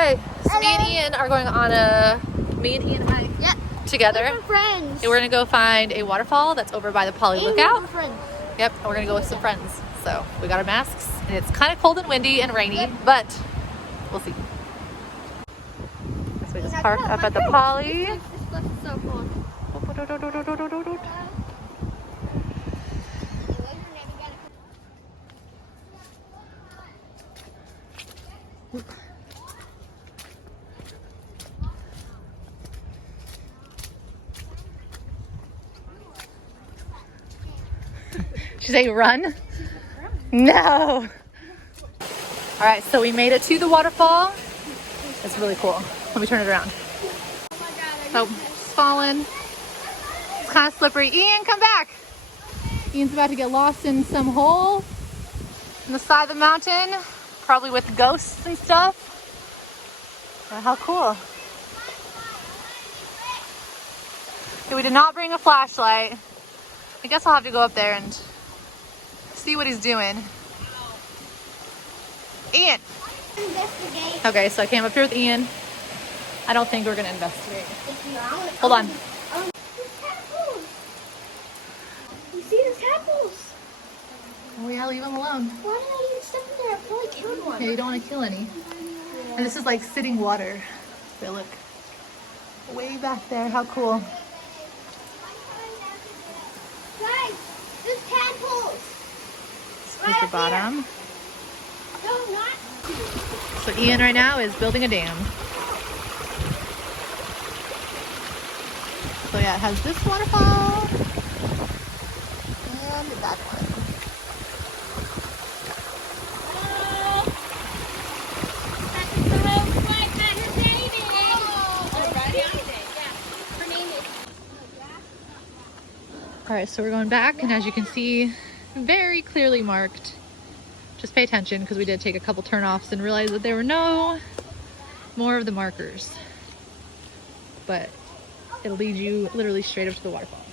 Okay, so me and Ian are going on a hike together. We're friends. And we're gonna go find a waterfall that's over by the Pali Lookout. Friends. Yep, and we're gonna go with some friends. So we got our masks, and it's kind of cold and windy and rainy, but we'll see. So we just parked up at the Pali. This place is so cool. Did you say run? No. All right, so we made it to the waterfall. It's really cool. Let me turn it around. Oh, it's falling. It's kind of slippery. Ian, come back. Ian's about to get lost in some hole in the side of the mountain, probably with ghosts and stuff. Oh, how cool. Okay, we did not bring a flashlight. I guess I'll have to go up there and see what he's doing. Ian. Investigate. Okay, so I came up here with Ian. I don't think we're gonna investigate. Hold on. You see the tadpoles? Oh yeah, leave him alone. Why did I even step in there? I probably killed one. Yeah, you don't want to kill any. And this is like sitting water. So look, way back there. How cool. Guys, there's tadpoles. Squeeze the bottom. No, not. So Ian right now is building a dam. So yeah, it has this waterfall and that one. All right, so we're going back, and as you can see, very clearly marked. Just pay attention because we did take a couple turnoffs and realized that there were no more of the markers. But it'll lead you literally straight up to the waterfall.